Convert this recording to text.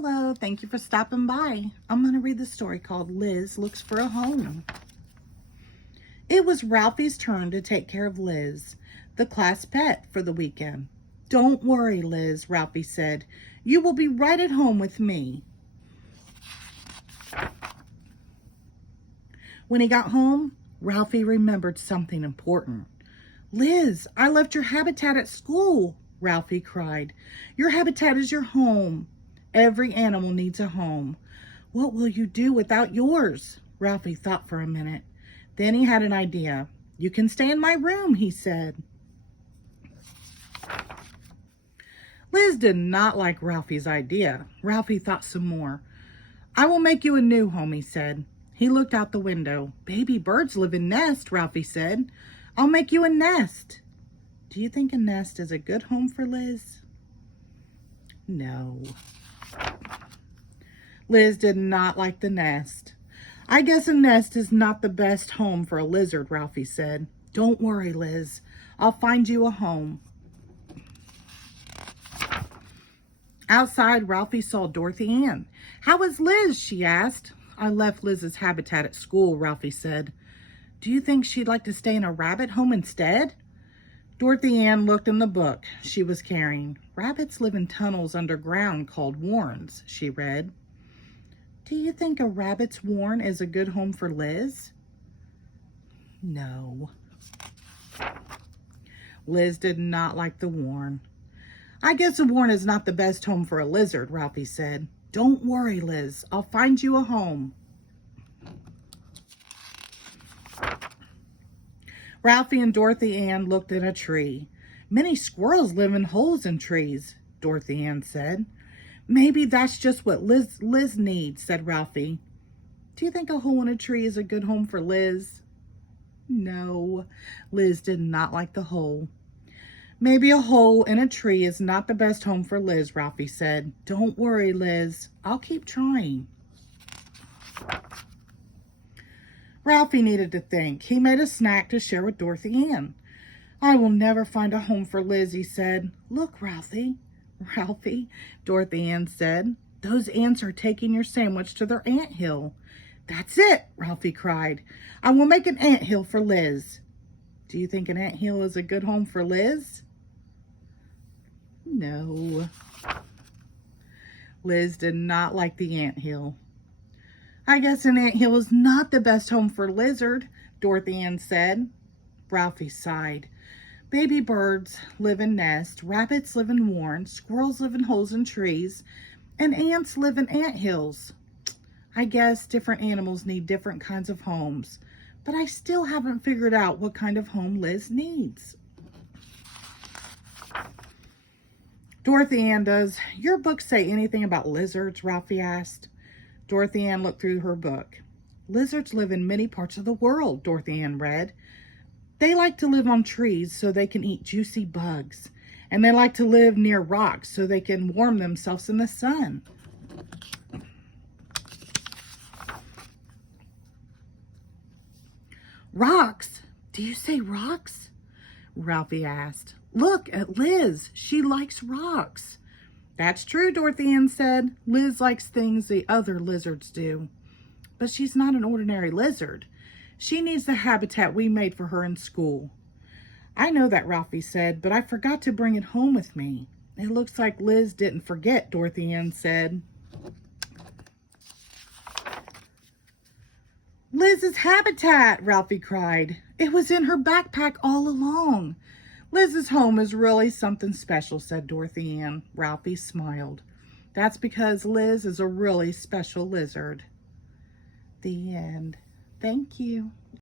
Hello, thank you for stopping by. I'm going to read the story called Liz Looks for a Home. It was Ralphie's turn to take care of Liz, the class pet, for the weekend. "Don't worry, Liz," Ralphie said. "You will be right at home with me." When he got home, Ralphie remembered something important. "Liz, I left your habitat at school," Ralphie cried. "Your habitat is your home. Every animal needs a home. What will you do without yours?" Ralphie thought for a minute. Then he had an idea. "You can stay in my room," he said. Liz did not like Ralphie's idea. Ralphie thought some more. "I will make you a new home," he said. He looked out the window. "Baby birds live in nests," Ralphie said. "I'll make you a nest." Do you think a nest is a good home for Liz? No. Liz did not like the nest. "I guess a nest is not the best home for a lizard," Ralphie said. "Don't worry, Liz. I'll find you a home." Outside, Ralphie saw Dorothy Ann. "How is Liz?" she asked. "I left Liz's habitat at school," Ralphie said. "Do you think she'd like to stay in a rabbit home instead?" Dorothy Ann looked in the book she was carrying. "Rabbits live in tunnels underground called warrens," she read. "Do you think a rabbit's warren is a good home for Liz?" No. Liz did not like the warren. "I guess a warren is not the best home for a lizard," Ralphie said. "Don't worry, Liz. I'll find you a home." Ralphie and Dorothy Ann looked at a tree. "Many squirrels live in holes in trees," Dorothy Ann said. "Maybe that's just what Liz needs," said Ralphie. "Do you think a hole in a tree is a good home for Liz?" No, Liz did not like the hole. "Maybe a hole in a tree is not the best home for Liz," Ralphie said. "Don't worry, Liz. I'll keep trying." Ralphie needed to think. He made a snack to share with Dorothy Ann. "I will never find a home for Liz," he said. "Look, Ralphie." "Ralphie," Dorothy Ann said, "those ants are taking your sandwich to their anthill." "That's it," Ralphie cried. "I will make an anthill for Liz." Do you think an anthill is a good home for Liz? No. Liz did not like the anthill. "I guess an anthill is not the best home for a lizard," Dorothy Ann said. Ralphie sighed. "Baby birds live in nests, rabbits live in warrens, squirrels live in holes in trees, and ants live in anthills. I guess different animals need different kinds of homes, but I still haven't figured out what kind of home Liz needs." Dorothy Ann, "Does your book say anything about lizards?" Ralphie asked. Dorothy Ann looked through her book. "Lizards live in many parts of the world," Dorothy Ann read. "They like to live on trees so they can eat juicy bugs. And they like to live near rocks so they can warm themselves in the sun." "Rocks? Do you say rocks?" Ralphie asked. "Look at Liz. She likes rocks." "That's true," Dorothy Ann said. "Liz likes things the other lizards do. But she's not an ordinary lizard. She needs the habitat we made for her in school." "I know that," Ralphie said, "but I forgot to bring it home with me." "It looks like Liz didn't forget," Dorothy Ann said. "Liz's habitat!" Ralphie cried. "It was in her backpack all along." "Liz's home is really something special," said Dorothy Ann. Ralphie smiled. "That's because Liz is a really special lizard." The end. Thank you.